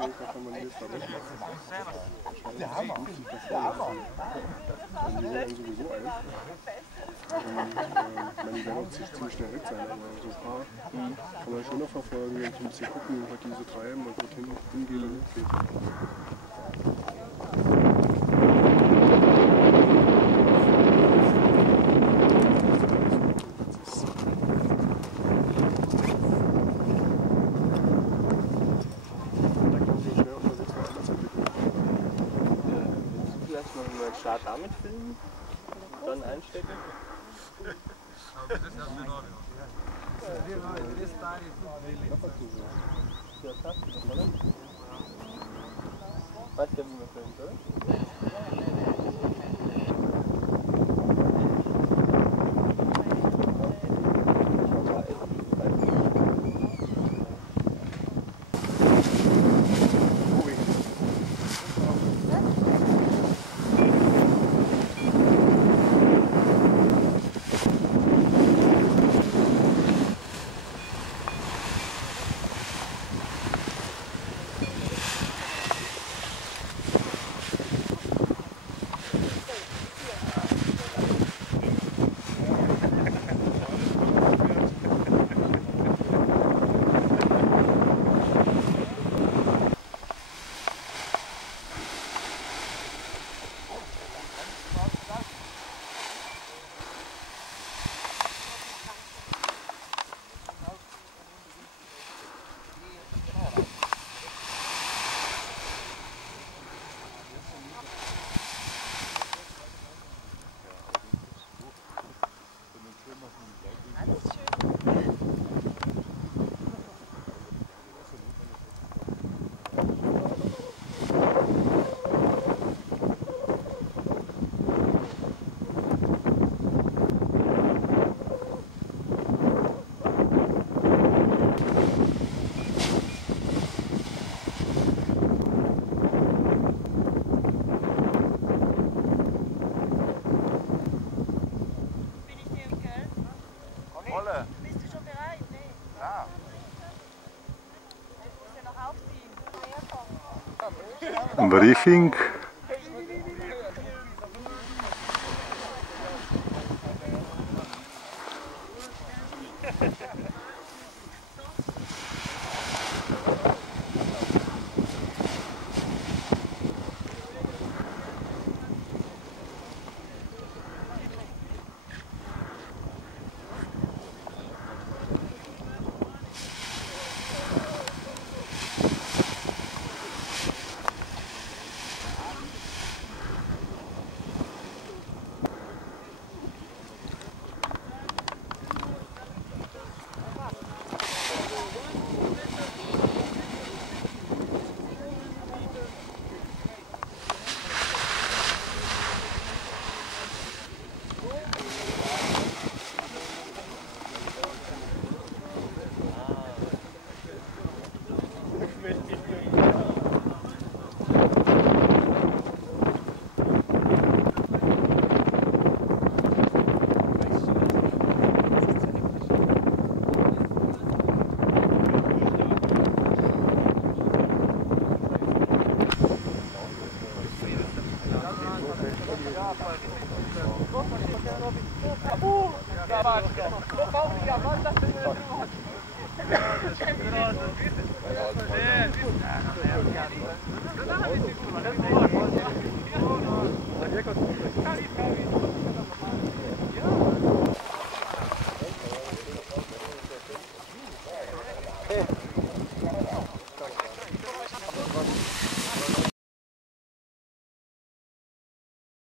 Kilometer kann man hier verrechnen. Der Hammer. Der Hammer. Die werden sowieso alt. Und die werden auch ziemlich schnell weg sein. Aber so ein paar kann man schon noch verfolgen und ein bisschen gucken, was die so treiben und wohin hingeht und nicht geht. Start damit filmen, dann einstecken. Weißt du, wie man filmen soll? Bist du schon bereit? Nee. Ja. Ich muss ja noch aufziehen. Briefing. Hey.